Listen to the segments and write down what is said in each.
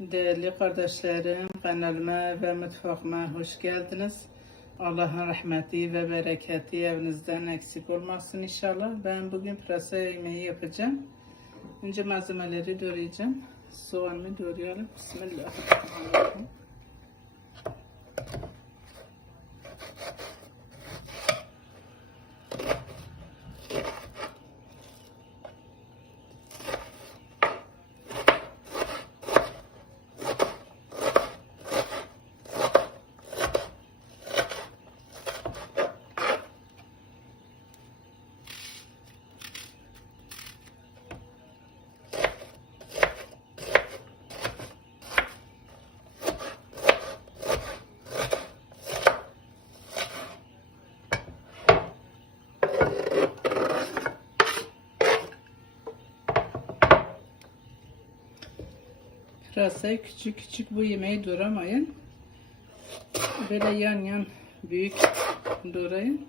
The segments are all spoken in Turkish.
Değerli kardeşlerim, kanalıma ve mutfağıma hoş geldiniz. Allah'ın rahmeti ve bereketi evinizden eksik olmasın inşallah. Ben bugün pırasa yemeği yapacağım. Önce malzemeleri doğrayacağım. Soğanımı doğrayalım. Bismillahirrahmanirrahim. Pırasayı küçük küçük bu yemeği doğramayın. Böyle yan yan büyük doğrayın.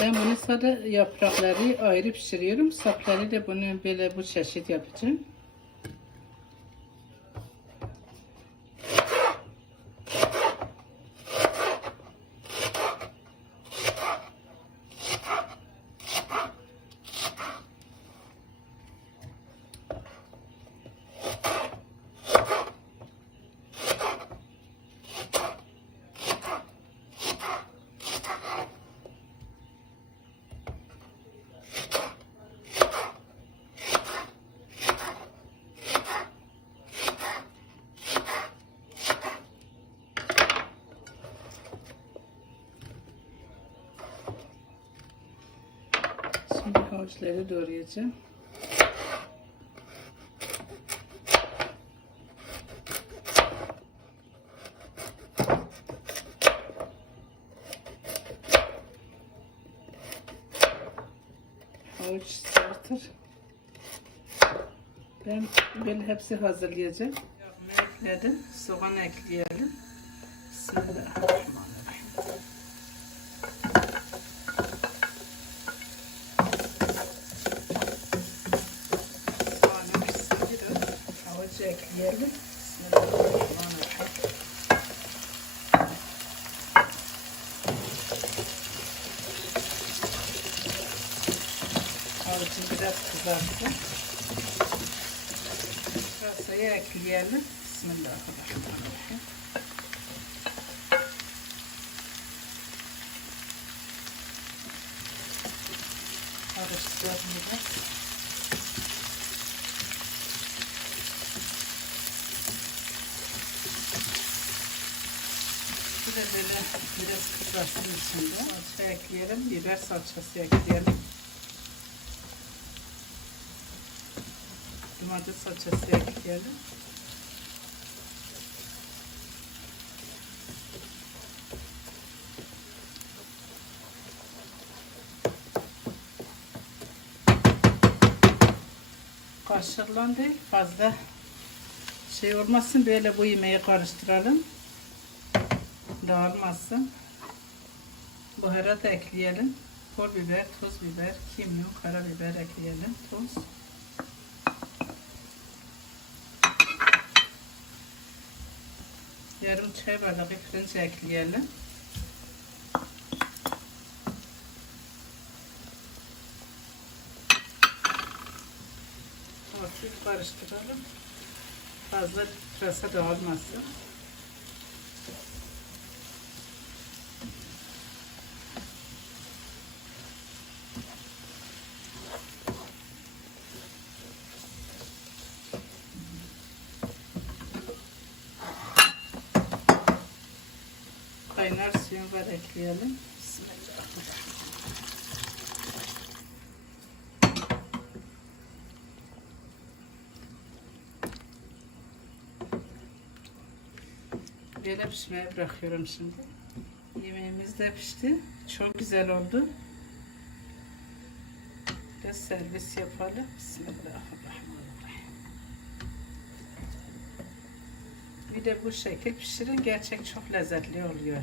Ben bunu sadece yaprakları ayrı pişiriyorum. Sapları da bunu böyle bu çeşit yapacağım. Şimdi havuçları doğrayacağım. Havuç sertir. Ben böyle hepsi hazırlayacağım. Ekledim. Soğan ekleyelim. Bismillahirrahmanirrahim. Bismillahirrahmanirrahim. Havucu biraz kızartsın. Pırasayı ekleyelim. Bismillahirrahmanirrahim. Karıştıralım biraz. Da böyle biraz kızarsın içinde. Salça ekleyelim. Biber salçası ekleyelim. Domates salçası ekleyelim. Kaşıkla değil fazla şey olmasın böyle bu yemeği karıştıralım. Dağılmasın. Baharat ekleyelim. Pul biber, toz biber, kimyon, karabiber ekleyelim. Tuz. Yarım çay bardağı pirinç ekleyelim. Hafif karıştıralım. Fazla pırasa dağılmasın. Kaynar suyun var ekleyelim. Bismillahirrahmanirrahim. Böyle pişmeye bırakıyorum şimdi. Yemeğimiz de pişti. Çok güzel oldu. Biraz servis yapalım. Bismillahirrahmanirrahim. Bir de bu şekil pişirin. Gerçek çok lezzetli oluyor.